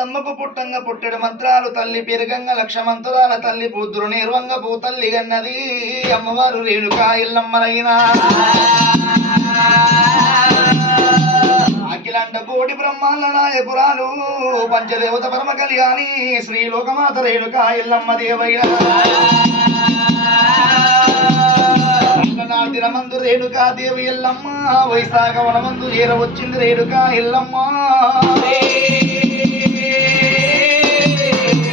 ఎల్లమ్మకు పుట్టంగా పుట్టెడు మంత్రాలు తల్లి పెరుగంగ లక్ష మంత్రాల తల్లి పూద్రు నిర్వంగ పూ తల్లి గన్నది అమ్మవారు రేణుకా ఇల్లమ్మలైనా. అఖిలాంట కోటి బ్రహ్మాండ నాయకురాలు పంచదేవత పరమ కళ్యాణి శ్రీలోకమాత రేణుకా ఇల్లమ్మ దేవయ్య నాటిన రేణుకా దేవి ఎల్లమ్మ వైశాఖ వనమందు ఏర వచ్చింది రేణుకా ఇల్లమ్మ.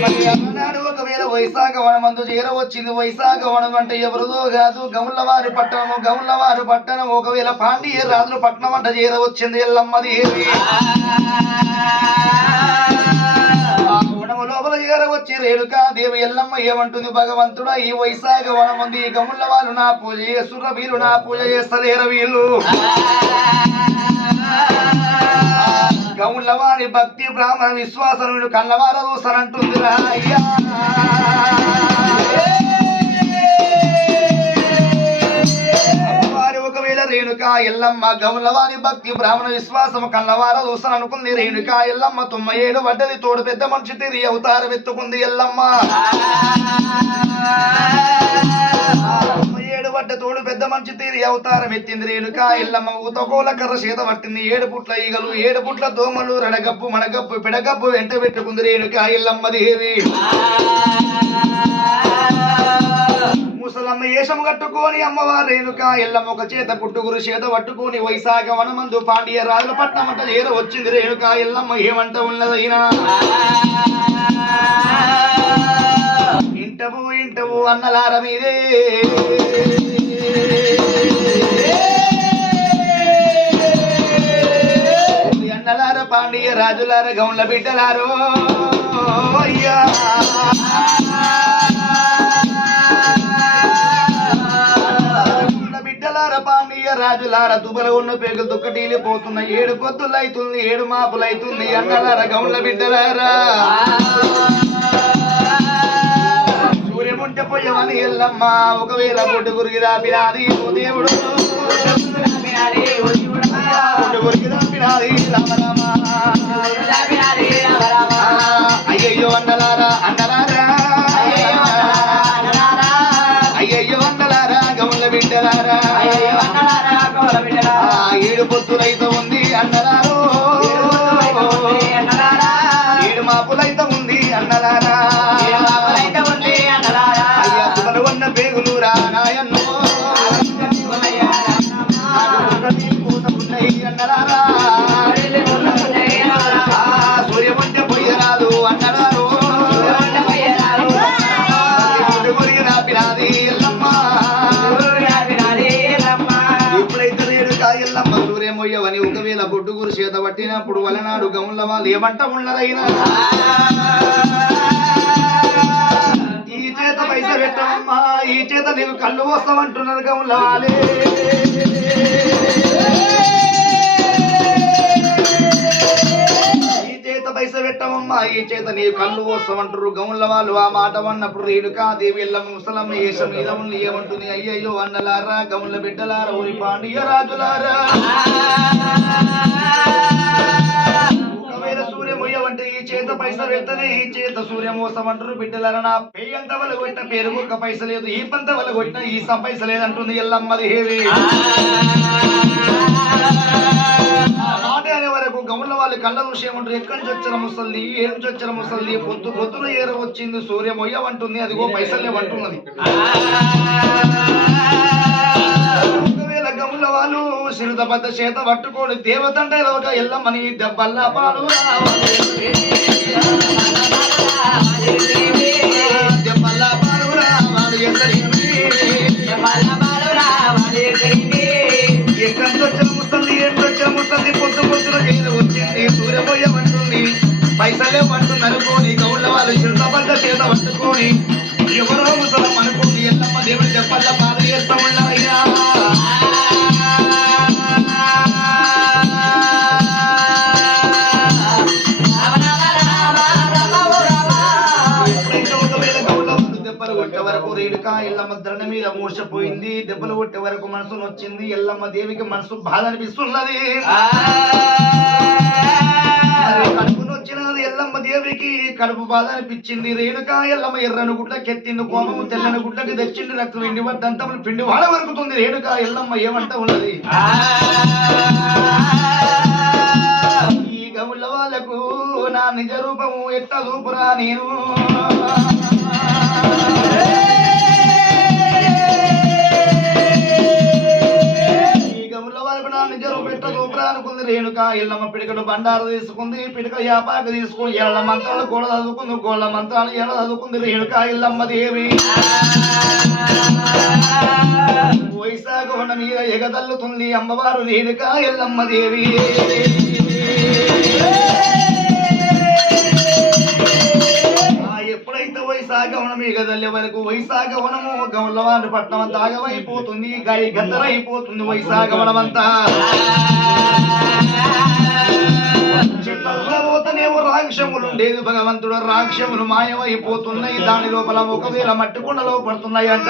మరి ఒకవేళ వైశాఖ వనమందు చేర వచ్చింది వైశాఖ వనం అంటే ఎవరిదో కాదు. గౌళ్ళవారి పట్టణము గౌళ్ళవారి పట్టణం ఒకవేళ పాండియ రాజుల పట్టణం అంట చేరవచ్చింది. వచ్చింది ఎల్లమ్మ లోపల వచ్చి రేణుకా దేవి ఎల్లమ్మ ఏమంటుంది? భగవంతుడా ఈ వైశాఖ వనం ఉంది. ఈ వాళ్ళు నా పూజ చేస్తున్న వీళ్ళు నా పూజ చేస్తలేరు వీళ్ళు? గౌళ్ళ వారి భక్తి బ్రాహ్మణ విశ్వాసం వీళ్ళు కళ్ళవార చూస్తానంటుందిరా అయ్యా. వారి ఒకవేళ రేణుక ఎల్లమ్మ గౌలవారి భక్తి బ్రాహ్మణ విశ్వాసం కళ్ళవార దూసన అనుకుంది రేణుక ఎల్లమ్మ తొమ్మ ఏడు వడ్డది తోడు పెద్ద మనిషి తిరిగి అవతారం ఎత్తుకుంది ఎల్లమ్మ. తొమ్మ పడ్డ తోడు పెద్ద మంచి తీరి అవతారం ఎత్తింది రేణుక. ఎల్లమ్మ ఊతకోల కర్ర చేత పట్టింది. ఏడు పుట్ల ఈగలు ఏడు పుట్ల దోమలు రడగప్పు మనగప్పు పిడగప్పు వెంట పెట్టుకుంది రేణుక ఎల్లమ్మ దేవి. ముసలమ్మ ఏషం కట్టుకొని అమ్మవారు రేణుక. ఎల్లమ్మ ఒక చేత పుట్టుగురు చేత పట్టుకొని వైశాఖ వనమందు పాండ్య రాజుల పట్నం అంట ఏర వచ్చింది రేణుక. ఎల్లమ్మ ఏమంట ఉన్నదైనా ఇంటవు ఇంటవు అన్నలార మీదే. రాజులార గౌండ్ల బిడ్డలారో. అయ్యా. రాజులార దుబల ఉన్న పేగులు దుక్కటీలు పోతున్న ఏడు పొద్దులు అవుతుంది ఏడు మాపులు అవుతుంది అన్నలార గౌండ్ల బిడ్డలారా. సూర్యముంట పొయ్యమని ఎల్లమ్మ ఒకవేళ పొట్టు గురికి దాపినాది ఓ దేవుడు. పొట్టు రామ రామ. అయ్యయ్యో అన్నలారా అన్నలారా. అయ్యయ్యో అన్నలారా బిడ్డలారా. ఏడు పొత్తులైతే ఉంది అన్నలారు. కాయల్లమ్మ ఒకవేళ బొడ్డుగురు చేత పట్టినప్పుడు వలనాడు గౌన్ల వాళ్ళు ఏమంట ఉన్నదైనా? ఈ చేత పైస పెట్టమ్మా ఈ చేత నీకు కళ్ళు వస్తామంటున్నారు గౌన్ల వాళ్ళే పైస పెట్టమమ్మా ఈ చేత నీ కళ్ళు వస్తామంటారు గౌన్ల వాళ్ళు ఆ మాట అన్నప్పుడు రేణుకా దేవి ఎల్లమ్మ ముసలమ్మ ఏష మీద ఏమంటుంది అయ్యయ్యో అన్నలారా గౌన్ల బిడ్డలారా ఊరి పాండియ రాజులారా. ఒకవేళ ఈ చేత పైస పెట్టనే ఈ చేత సూర్యమోసం అంటారు బిడ్డలారా. నా పేయంత వల్ల కొట్టిన పేరు ఒక పైస లేదు ఈ పంత వల్ల కొట్టిన ఈ సం పైస లేదంటుంది ఎల్లమ్మ దేవి వాళ్ళు కళ్ళ నుంచి ఏమంటారు? ఎక్కడి నుంచి వచ్చిన ముసల్ది ఏం నుంచి వచ్చిన ముసల్ది పొద్దు పొద్దున ఏర వచ్చింది సూర్యమొయ్యవంటుంది అదిగో పైసలు లేవంటున్నది ఒకవేళ గముల వాళ్ళు సిరుత బద్ద చేత పట్టుకొని దేవతంటే ఒక ఎల్లమ్మని దెబ్బల్లా పాలు రావాలి. వస్తుంది నుంచి వచ్చిన పొద్దు పొద్దున చేత వచ్చింది సూర్యపోయమంటుంది పైసలే పడుతుంది అనుకోని గౌళ్ళ వాళ్ళు సిరుత చేత పట్టుకొని ఎవరో ముసలం అనుకోని ఎల్లమ్మ దేవుడు దెబ్బల్లా బాధ చేస్తా ఉన్నారయ్యా ధరణ మీద మూర్చపోయింది. దెబ్బలు కొట్టే వరకు మనసు నొచ్చింది. ఎల్లమ్మ దేవికి మనసు బాధ అనిపిస్తున్నది. కడుపు నొచ్చినది ఎల్లమ్మ దేవి దేవికి. కడుపు బాధ అనిపించింది. రేణుక ఎల్లమ్మ ఎర్రని గుడ్లకెత్తింది కోమము తెల్లని గుడ్లకి తెచ్చింది. రక్తం ఇండి వద్దంతములు పిండి వాడ వరుకుతుంది. రేణుక ఎల్లమ్మ ఏమంట ఉన్నది? ఈ గౌళ్ళ వాళ్ళకు నా నిజ రూపము ఎట్ట చూపురా నేను? రేణుక ఇళ్ళమ్మ పిడికడు బండారు తీసుకుంది పిడిక యాపాక తీసుకుని ఎళ్ళ మంత్రాలు గోడ చదువుకుంది గోళ్ళ మంత్రాలు ఎడ చదువుకుంది రేణుక ఎల్లమ్మ దేవి. వైశాఖ ఉన్న మీద ఎగదల్లుతుంది అమ్మవారు రేణుక ఎల్లమ్మ దేవి. ఎప్పుడైతే వైశాఖ వనం ఎగదల్లే వరకు వైశాఖ వనము గౌల్లవారి పట్నం అంతా ఆగమైపోతుంది గాయ గద్దరైపోతుంది వైశాఖ వనమంతా. లేదు భగవంతుడు రాక్షములు మాయమైపోతున్నాయి. దాని లోపల ఒకవేళ మట్టి కొండలో పడుతున్నాయి అంట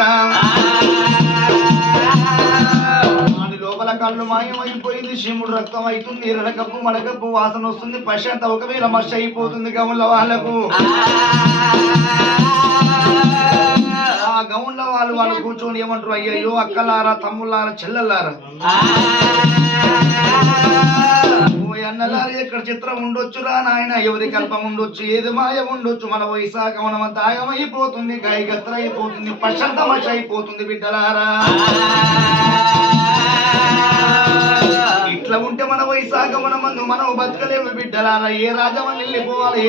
దాని లోపల కళ్ళు మాయమైపోయింది శివుడు రక్తం అవుతుంది ఎర్రకప్పు మడకప్పు వాసన వస్తుంది పశ్చాత్త ఒకవేళ మష అయిపోతుంది గౌన్ల వాళ్ళకు. ఆ గౌన్ల వాళ్ళు వాళ్ళు కూర్చొని ఏమంటారు అయ్యయ్యో అక్కలారా తమ్ముళ్ళారా చెల్లెల్లారా అన్నలారా ఎక్కడ చిత్రం ఉండొచ్చురా నాయన? ఎవరి కల్పం ఉండొచ్చు? ఏది మాయ ఉండొచ్చు? మన వైశాఖ మనం ఆగమైపోతుంది గాయగత్ర అయిపోతుంది పశ్చంతమశ అయిపోతుంది బిడ్డలారా. ఇట్లా ఉంటే మన వైశాఖ మన మందు మనం బతకలేము బిడ్డలారా. ఏ రాజమని వెళ్ళిపోవాలి